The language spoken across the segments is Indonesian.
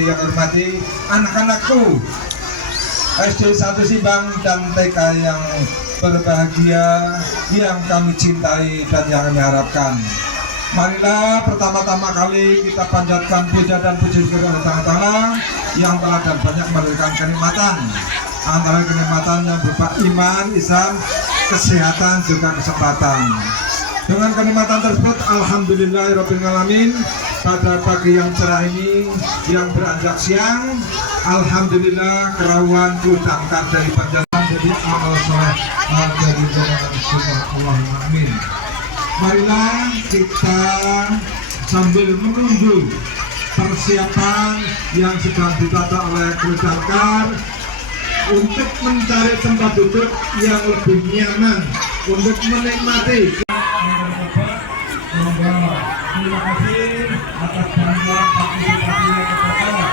Yang hormati anak-anakku SD 1 Simbang dan TK yang berbahagia, yang kami cintai dan yang kami harapkan. Marilah pertama-tama kali kita panjatkan puja dan puji syukur kepada Allah yang telah dan banyak memberikan kenikmatan, antara kenikmatan yang berupa iman, Islam, kesehatan, juga kesempatan. Dengan kenikmatan tersebut, alhamdulillahirrahmanirrahim, pada pagi yang cerah ini yang beranjak siang, alhamdulillah kerawan kudangkan dari panjatan jadi amal soleh dari jalan Allahumma amin. Marilah kita sambil menunggu persiapan yang sedang ditata oleh Kudangkar untuk mencari tempat duduk yang lebih nyaman untuk menikmati. Terima kasih atas bantuan partisipasinya kepada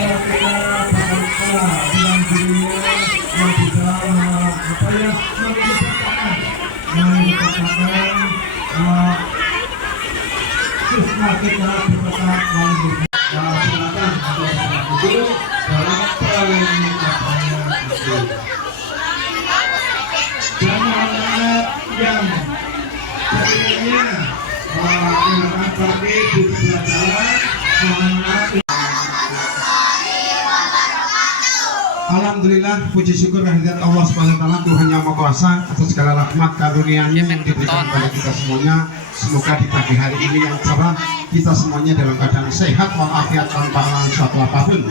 kita bilang dirinya yang bisa supaya menciptakan siswa kita berpesan melalui silakan untuk itu dalam pernikahannya itu. Dan anak-anak yang sebenarnya melakukan pergi di sebelah jalan. Alhamdulillah, puji syukur kehadirat Allah Subhanahu wa taala, Tuhan yang Maha Kuasa, atas segala rahmat karunia-Nya yang diberikan kepada kita semuanya. Semoga di pagi hari ini yang cerah, kita semuanya dalam keadaan sehat walafiat tanpa halangan suatu apapun.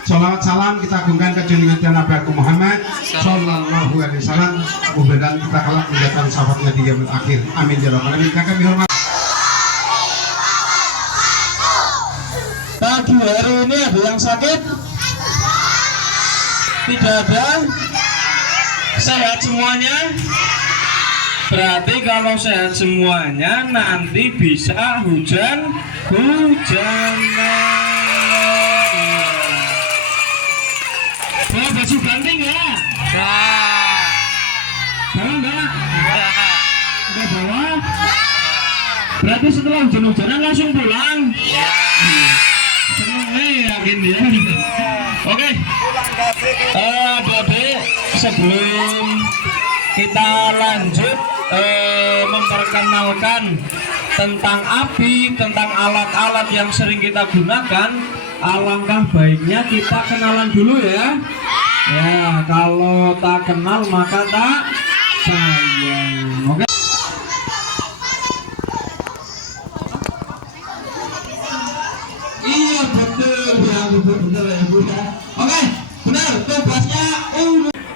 Salawat salam kita agungkan ke junjungan Nabi Muhammad Sallallahu Alaihi Wasallam. Mudah-mudahan kita kelak menjadikan sahabatnya di yaumil akhir. Amin ya rabbal alamin. Kami hormat. Pagi hari ini ada yang sakit? Tidak ada? Sehat semuanya? Berarti kalau sehat semuanya nanti bisa hujan-hujanan. Bawa baju banting ya? Bawa enggak? Udah bawa? Berarti setelah hujan-hujanan langsung pulang? Iya. Seneng yakin ya? Oke. Adik-adik, sebelum kita lanjut memperkenalkan tentang api, tentang alat-alat yang sering kita gunakan, alangkah baiknya kita kenalan dulu ya. Ya, kalau tak kenal maka tak sayang. Oke. Iya betul ya, betul ya Bu. Oke, benar tugasnya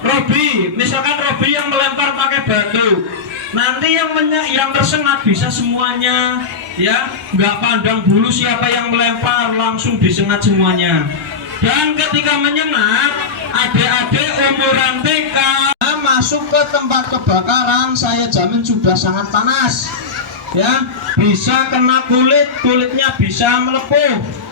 Robi. Misalkan Robi yang melempar pakai batu, nanti yang tersengat bisa semuanya ya, nggak pandang dulu siapa yang melempar, langsung disengat semuanya. Dan ketika menyengat, adik-adik umuran TK masuk ke tempat kebakaran, saya jamin sudah sangat panas ya, bisa kena kulit, kulitnya bisa melepuh.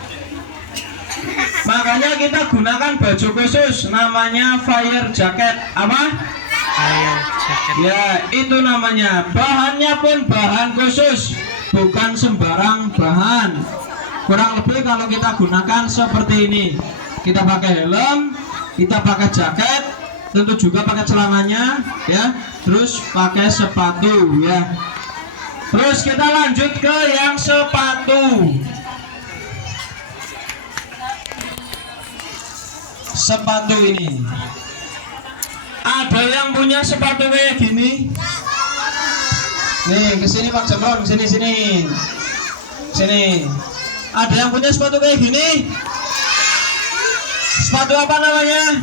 Makanya kita gunakan baju khusus namanya fire jacket. Apa? Fire jacket. Ya, itu namanya. Bahannya pun bahan khusus, bukan sembarang bahan. Kurang lebih kalau kita gunakan seperti ini. Kita pakai helm, kita pakai jaket, tentu juga pakai celananya ya, terus pakai sepatu ya. Terus kita lanjut ke yang sepatu. Sepatu ini ada yang punya sepatu kayak gini? Nih, kesini Pak Jamron, sini sini. Sini. Ada yang punya sepatu kayak gini? Sepatu apa namanya?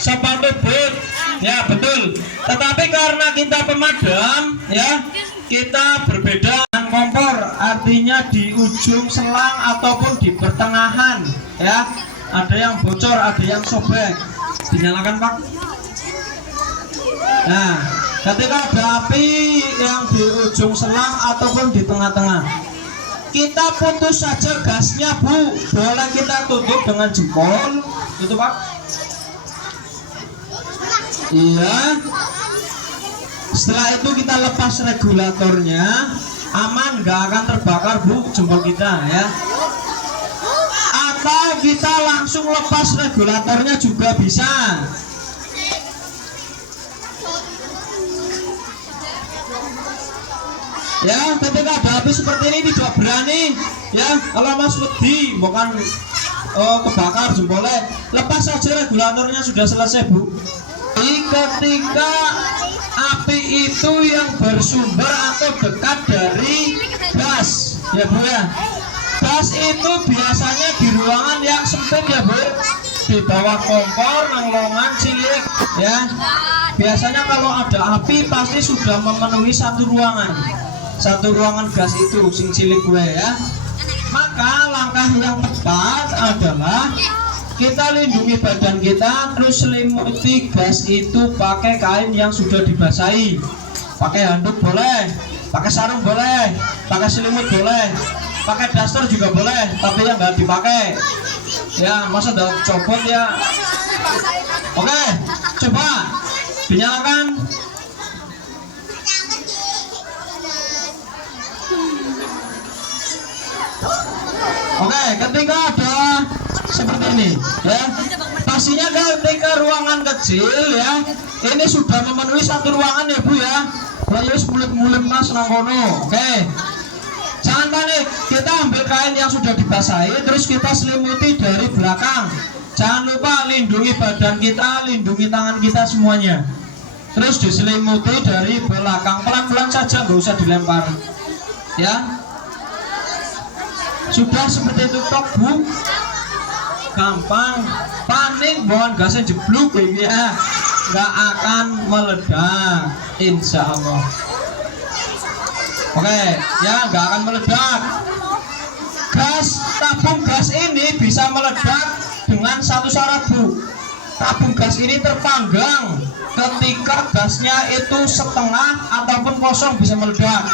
Sepatu boot. Ya, betul. Tetapi karena kita pemadam, ya, kita berbeda dengan kompor, artinya di ujung selang ataupun di pertengahan, ya. Ada yang bocor, ada yang sobek. Dinyalakan, Pak. Nah, ketika ada api yang di ujung selang ataupun di tengah-tengah, kita putus saja gasnya, Bu. Boleh kita tutup dengan jempol, tutup, Pak. Iya. Setelah itu kita lepas regulatornya, aman, nggak akan terbakar, Bu, jempol kita, ya. Atau kita langsung lepas regulatornya juga bisa. Ya, ketika ada api seperti ini tidak berani, ya. Kalau Mas wedi bukan kebakar jempolnya, lepas saja regulatornya, sudah selesai, Bu. Ketika api itu yang bersumber atau dekat dari gas, ya Bu ya. Gas itu biasanya di ruangan yang sempit, ya Bu, di bawah kompor, nang cilik, ya. Biasanya kalau ada api pasti sudah memenuhi satu ruangan gas itu, sing cilik gue, ya. Maka langkah yang tepat adalah kita lindungi badan kita, terus selimuti gas itu pakai kain yang sudah dibasahi. Pakai handuk boleh, pakai sarung boleh, pakai selimut boleh, pakai daster juga boleh, tapi yang nggak dipakai, ya, masa udah copot, ya. Oke, coba dinyalakan. Oke, ketika ada seperti ini, ya, pastinya ketika ruangan kecil, ya, ini sudah memenuhi satu ruangan, ya Bu, ya. Layus mulut-mulut Mas nangkono. Oke, jangan panik, kita ambil kain yang sudah dibasahi, terus kita selimuti dari belakang. Jangan lupa lindungi badan kita, lindungi tangan kita semuanya. Terus diselimuti dari belakang, pelan-pelan saja, nggak usah dilempar, ya. Sudah seperti itu, tok, Bu. Gampang. Panik bawa gasnya jeblok, ya, nggak akan meledak, insya Allah. Oke, ya, nggak akan meledak. Tabung gas ini bisa meledak dengan satu syarat, Bu. Tabung gas ini terpanggang. Ketika gasnya itu setengah ataupun kosong bisa meledak.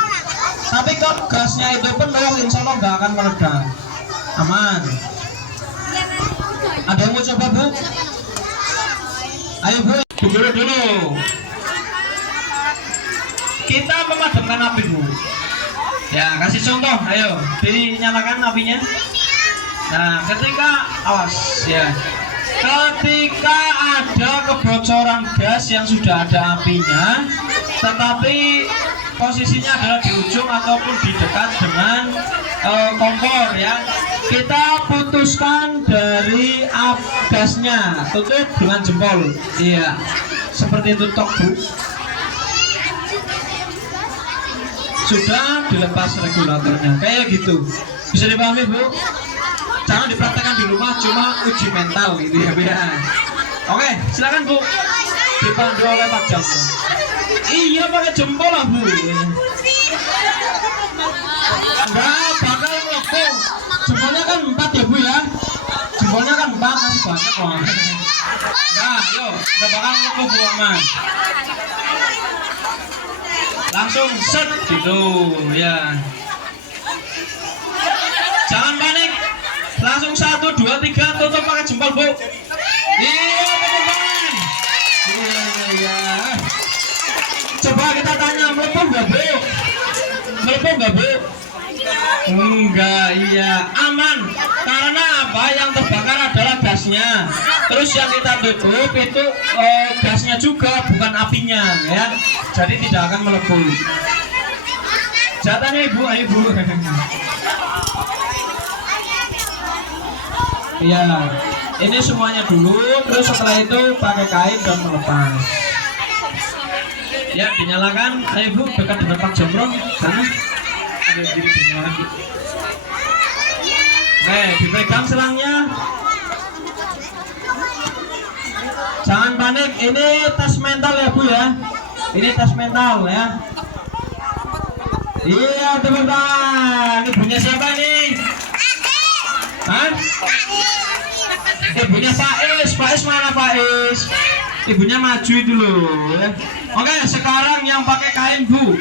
Tapi kalau gasnya itu penuh, insya Allah nggak akan meledak, aman. Ada yang mau coba, Bu? Ayo, Bu, dulu. Kita memadamkan api, Bu. Ya, kasih contoh, ayo, dinyalakan apinya. Nah, ketika, awas, ya. Ketika ada kebocoran gas yang sudah ada apinya, tetapi posisinya adalah di ujung ataupun di dekat dengan kompor, ya, kita putuskan dari gasnya, tutup dengan jempol, iya, seperti itu, tok, Bu. Sudah dilepas regulatornya, kayak gitu. Bisa dipahami, Bu? Jangan dipraktekkan di rumah, cuma uji mental gitu, ya, Bu, ya. Oke, silakan, Bu, dipandu oleh Pak Jamron. Iya, pakai jempol lah, Bu. Enggak bakal melepuh. Jempolnya kan 4, ya, Bu, ya. Jempolnya kan 4, masih banyak kok. Nah, yuk, enggak bakal melepuh, Bu, aman. Langsung set gitu, ya. Jangan panik. Langsung 1, 2, 3 tutup pakai jempol, Bu. Iya, teman-teman. Iya. Coba kita tanya, melepuh nggak, Bu? Melepuh nggak, Bu? Enggak, iya, aman. Karena apa? Yang terbakar adalah gasnya. Terus yang kita tutup itu gasnya juga, bukan apinya, ya. Jadi tidak akan melepuh. Jatahnya Ibu, ayo, Bu. Iya, ini semuanya dulu. Terus setelah itu pakai kain dan melepas. Ya, dinyalakan. Ayo Bu, dekat dengan Pak Jomrong. Sana. Aduh, jadi dinyalakan. Oke, dipegang selangnya. Jangan panik, ini tes mental ya Bu ya. Ini tes mental ya. Iya, tepuk tangan. Ibunya siapa nih? Hah? Ibunya Faiz. Faiz mana Faiz? Ibunya maju itu loh ya. Oke, sekarang yang pakai kain Bu.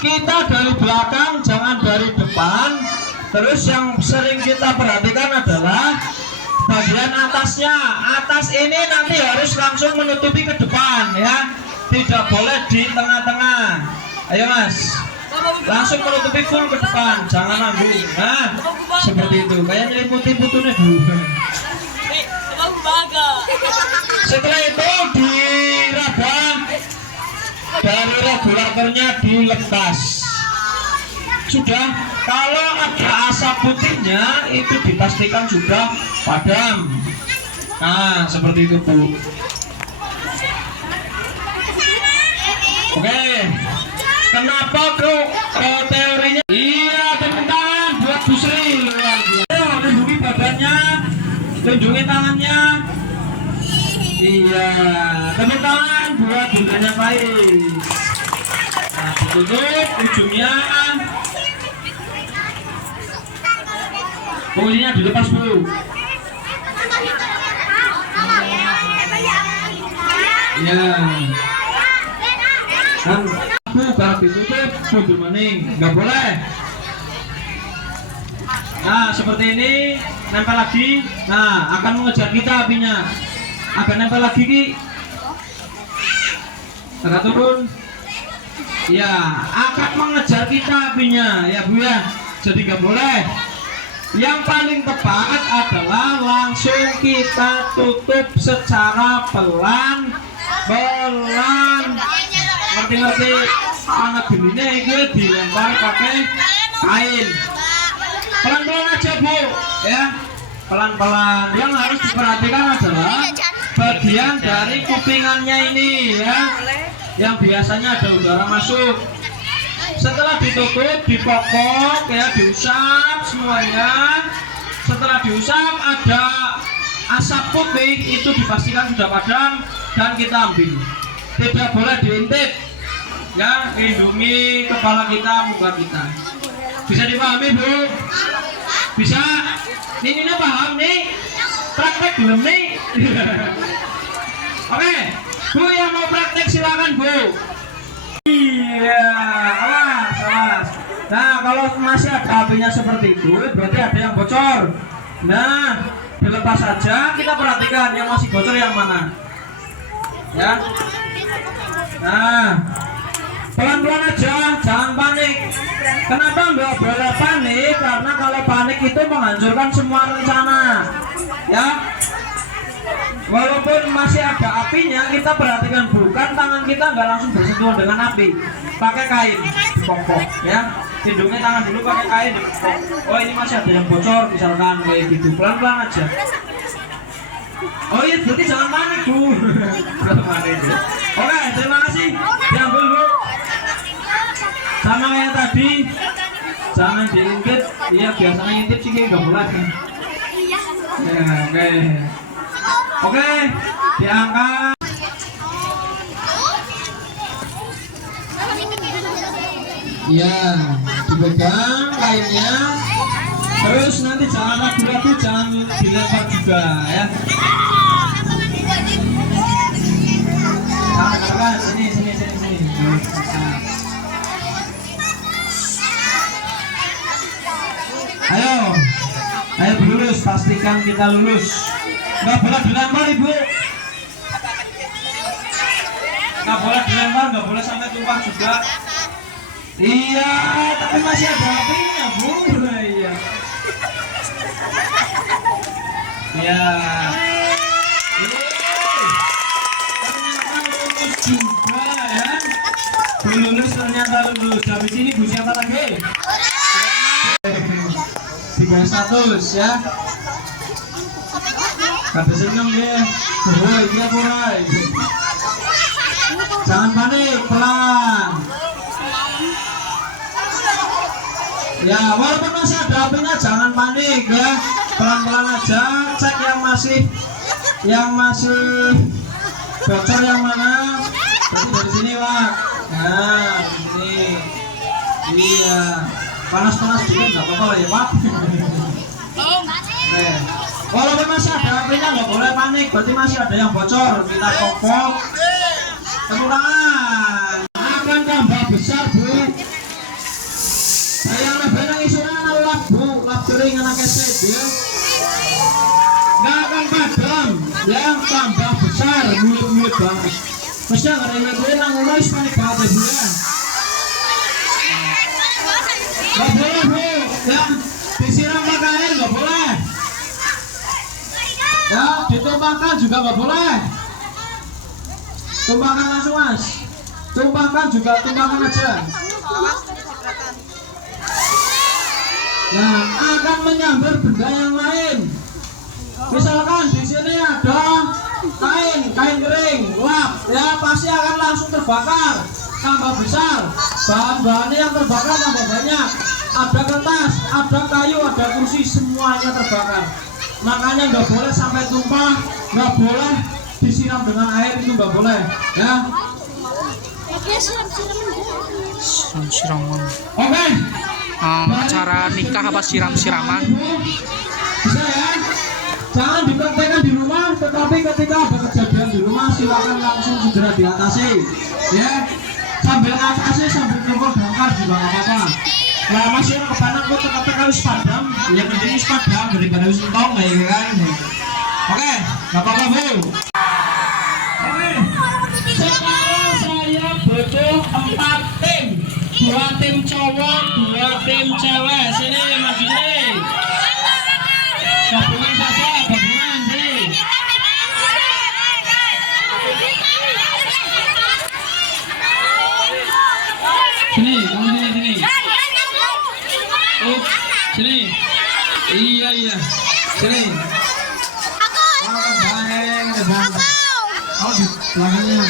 Kita dari belakang, jangan dari depan. Terus yang sering kita perhatikan adalah bagian atasnya. Atas ini nanti harus langsung menutupi ke depan ya. Tidak boleh di tengah-tengah. Ayo Mas, langsung menutupi full ke depan, jangan nanggung. Nah, seperti itu. Kayak nyelimuti putunya dulu. Setelah itu diraba dari regulatornya dilepas. Sudah, kalau ada asap putihnya itu dipastikan sudah padam. Nah, seperti itu Bu. Oke, kenapa kok teorinya? Iya, tepuk tangan buat Bu Sri. Ayo, tunjuki badannya, tunjuki tangannya. Iya, tepuk tangan buat bundanya Faiz. Nah, ditutup ujungnya. Kuncinya dilepas Bu. Iya. Kan Bu kalau ditutup kudu maning, nggak boleh. Nah, seperti ini, nempel lagi. Nah, akan mengejar kita apinya. Agak nempel lagi Ki. Agak turun. Ya, akan mengejar kita apinya ya Bu ya. Jadi nggak boleh. Yang paling tepat adalah langsung kita tutup secara pelan. Ngerti-ngerti anak gini itu dilempar pakai kain. Pelan-pelan aja Bu ya, pelan-pelan. Yang harus diperhatikan adalah bagian dari kupingannya ini ya, yang biasanya ada udara masuk. Setelah ditutup, dipokok ya, diusap semuanya. Setelah diusap ada asap putih, itu dipastikan sudah padam dan kita ambil. Tidak boleh diintip ya, lindungi kepala kita, muka kita. Bisa dipahami Bu? Bisa? Ini paham nih? Praktek belum nih? Oke, Bu yang mau praktek silakan Bu. Iya, awas. Nah, kalau masih ada apinya seperti itu, berarti ada yang bocor. Nah, dilepas saja, kita perhatikan yang masih bocor yang mana. Ya. Nah, pelan-pelan aja, jangan panik. Kenapa nggak boleh panik? Karena kalau panik itu menghancurkan semua rencana. Ya. Walaupun masih ada apinya, kita perhatikan bukan tangan kita nggak langsung bersentuhan dengan api. Pakai kain dipokok ya. Hidungnya tangan dulu pakai kain dipokok. Oh ini masih ada yang bocor misalkan kayak gitu. Pelan-pelan aja. Oh iya, berarti jangan panik Bu. Oke, terima kasih. Diambil Bu. Sama kayak tadi, jangan diintip. Iya biasanya intip sih nggak boleh. Ya, oke, diangkat. Ya, dipegang kainnya. Terus nanti jangan ragu-ragu, jangan dilempar juga ya. Jangan, sini. Ayo lulus, pastikan kita lulus. Nggak boleh dilempar Ibu. Nggak boleh dilempar, nggak boleh sampai tumpah juga. Iya, tapi masih ada apinya Bu. Iya. Ya. Ternyata lulus juga ya. Lulus ternyata lulus. Habis ini Bu siapa lagi? 3 status ya. Ada senyum dia. Woi, dia mulai. Jangan panik, pelan. Ya, walaupun masih ada apinya jangan panik ya. Pelan-pelan aja, cek yang masih bocor yang mana. Berarti dari sini, Pak. Nah, di sini. Iya. Panas-panas dikit enggak apa-apa lah ya, Pak. Oke. Walaupun masih ada apinya nggak boleh panik, berarti masih ada yang bocor. Kita kopok. Tepuk tangan. Akan tambah besar, Bu. Saya lebih nang isuran lap, Bu. Lap kering anak SD ya. Nggak akan padam, yang tambah besar, mulut-mulut banget. Mesti nggak ada yang gue nang ulas panik banget ya, Bu ya. Nggak boleh, Bu. Ya, disiram pakai air nggak boleh. Ya, ditumpahkan juga nggak boleh. Tumpahkan langsung, Mas. Tumpahkan juga, tumpahkan aja. Nah, akan menyambar benda yang lain. Misalkan di sini ada kain kering, lap, ya pasti akan langsung terbakar, tambah besar. Bahan-bahannya yang terbakar tambah banyak. Ada kertas, ada kayu, ada kursi, semuanya terbakar. Makanya nggak boleh sampai tumpah, nggak boleh disiram dengan air, itu nggak boleh, ya. Siram-siraman. Oke. Acara nikah apa siram-siraman? Bisa ya. Jangan dipraktekkan di rumah, tetapi ketika ada kejadian di rumah silakan langsung segera diatasi, ya. Sambil atasi sambil kumpul bongkar juga nggak apa-apa. Nah, masih orang kepanan kok tetap harus padam, ya penting harus padam daripada harus entong ya kan. Oke, nggak apa-apa, Bu. Oke. Sekarang saya butuh 4 tim, 2 tim cowok, 2 tim cewek. Sini maju sini. Gabungan saja, gabungan sini. Sini, kamu sini. Oh, sini. Iya. Sini. Oh, di belakangnya.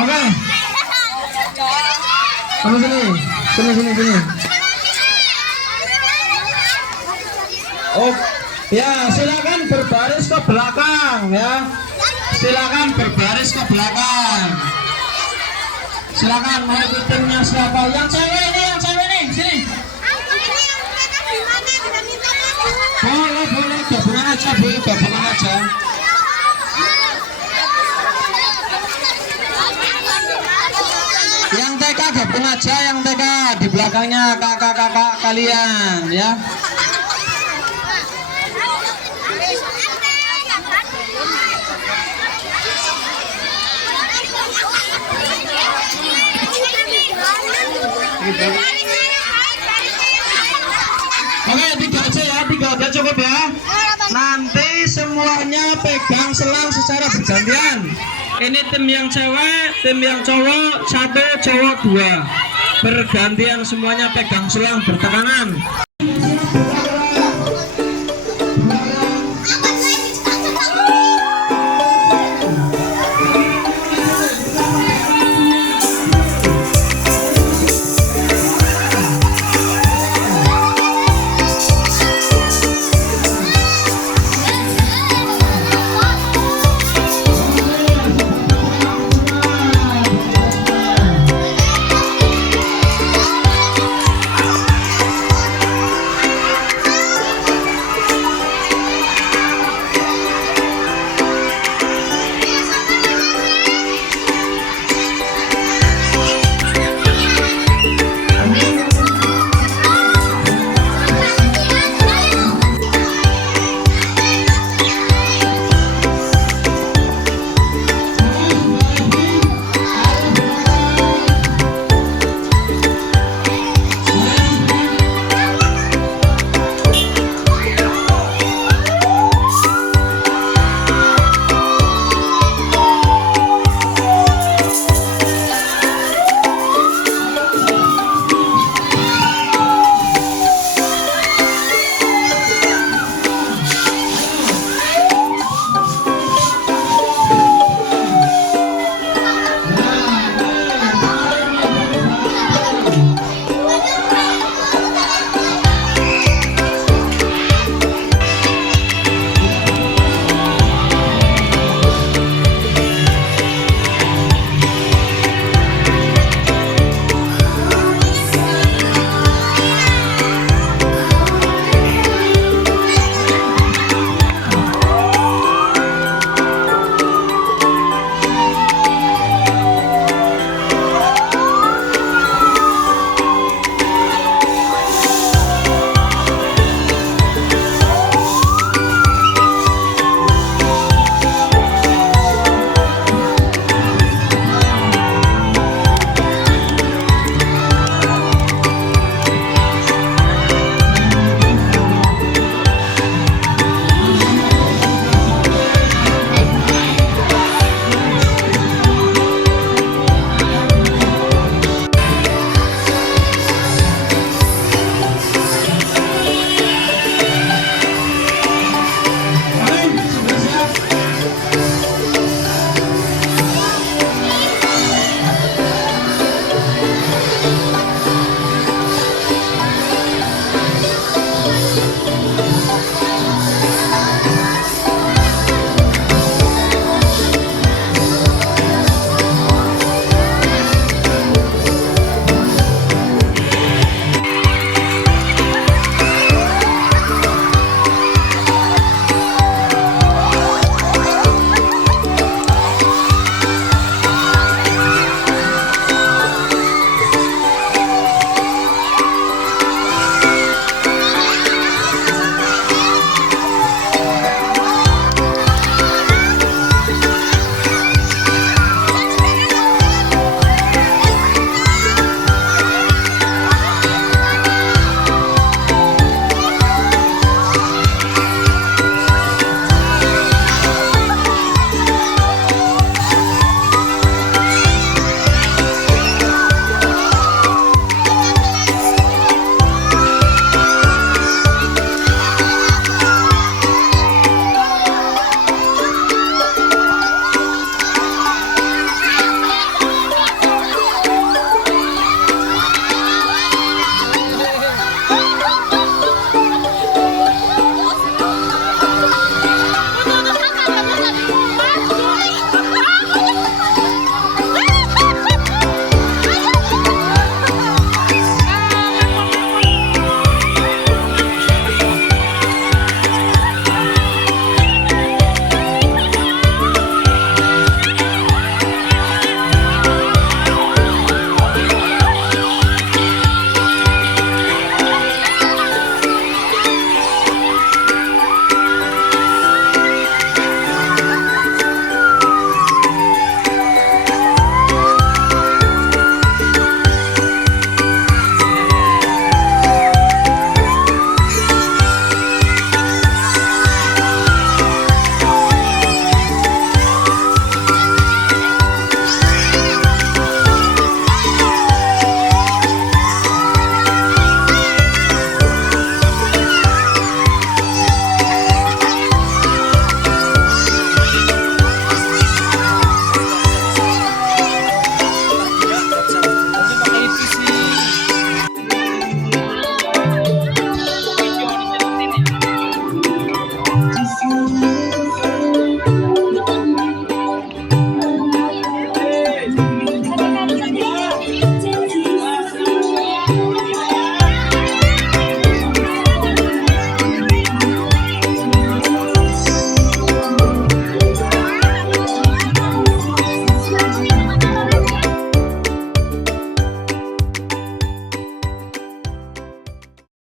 Oke. Kamu sini. Oh, ya silakan berbaris ke belakang ya. Silakan berbaris ke belakang. Silakan mau ikut timnya siapa? Yang cewek nih, sini. Boleh, gabungan aja, Bu, gabungan aja. Yang TK gabung aja, yang TK di belakangnya kakak-kakak kalian ya. Oke, 3 aja cukup ya. Nanti semuanya pegang selang secara bergantian. Ini tim yang cewek, tim yang cowok, 1 cowok 2. Bergantian semuanya pegang selang bertekanan.